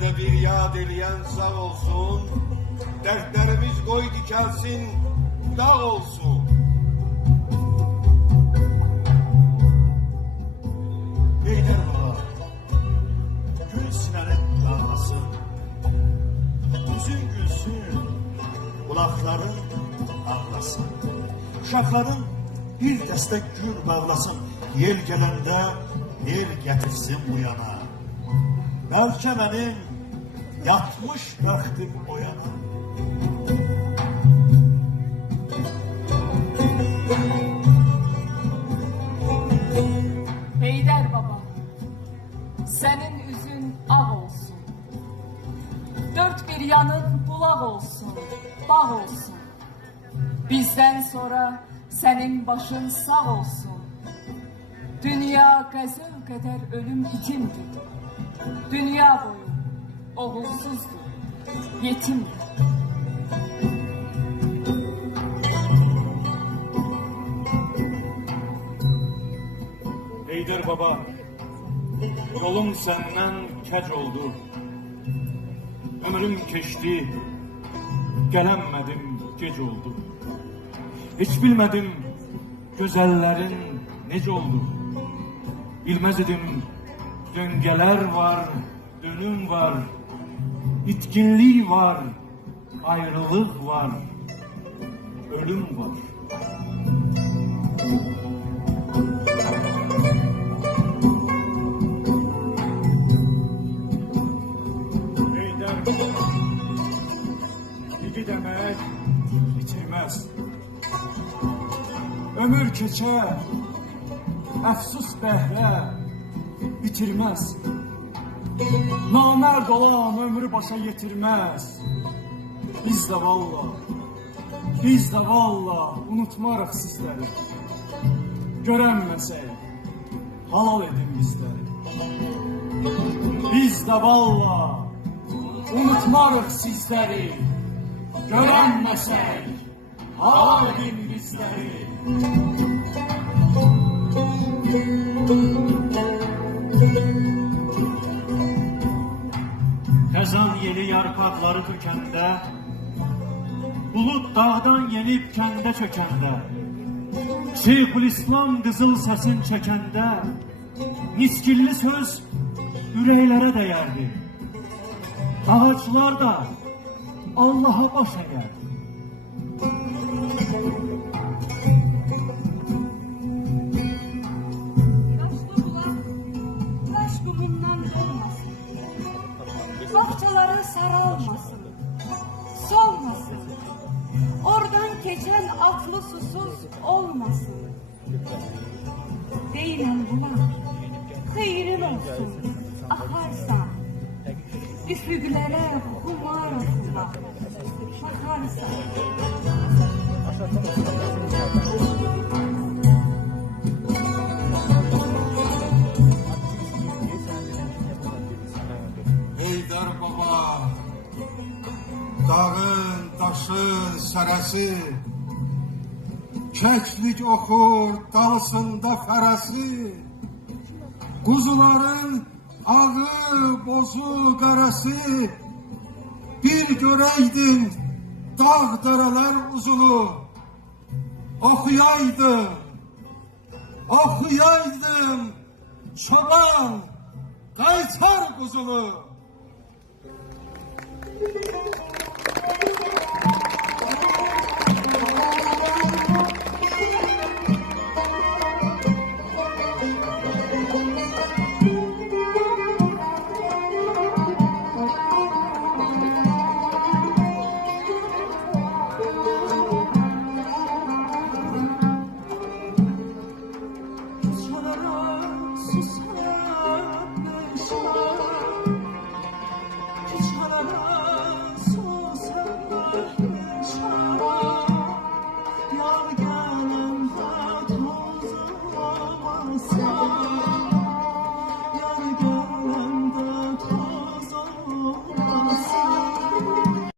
gelende bir yad eleyen sağ olsun, dertlerimiz koy dikelsin, dağ olsun. Heydər baba, gül sinəni dağlasın, yüzün gülsün, kulakların ağlasın, uşaqların bir dəstə gül bağlasın, yel gələndə yer gətirsin bu yana. Bəlkə mənim yatmış bəxtim o yana. Heydər baba, senin üzün ağ olsun. Dört bir yanın bulaq olsun, bağ olsun. Bizden sonra senin başın sağ olsun. Dünya qəzəl qədər ölüm itimdir. Dünya boyu oğulsuzdur, yetimdir. Heydər baba, yolum səndən kəc oldu. Ömrüm keçdi, gələnmədim, gec oldu. Heç bilmədim gözəllərin necə oldu. Bilməz idim döngələr var, dönüm var, itkinlik var, ayrılıq var, ölüm var. İki demek bitirmez. Ömür keçer, əfsus bəhrə bitirmez. Namərd olan ömrü başa yetirmez. Biz de valla unutmarıq sizləri. Görənməsək, halal edin bizləri. Biz de valla unutmarıq sizləri. Görənməsək, halal edin bizləri. Xəzan yeni yarpaqları tökəndə, bulut dağdan yenib kəndə çökəndə, Şeyxülislam qızıl səsin çəkəndə, miskilli söz ürəklərə dəyərdi. Ağaçlar da Allah'a baş əyərdi. Taş kumundan olmasın. Bahçeleri saralmasın. Solmasın. Oradan geçen atlı susuz olmasın. Değilim buna. Xeyrin olsun. Akarsa. Üfüqlərə xumar atma. Baxarsa. Heydər baba, dağın, daşın, sərəsi, kəklik oxur dalısında fərəsi, quzuların ağı, bozu, qarası, bir görəydin dağ dərələr uzunu, oxuyaydım çoban qaytar quzunu.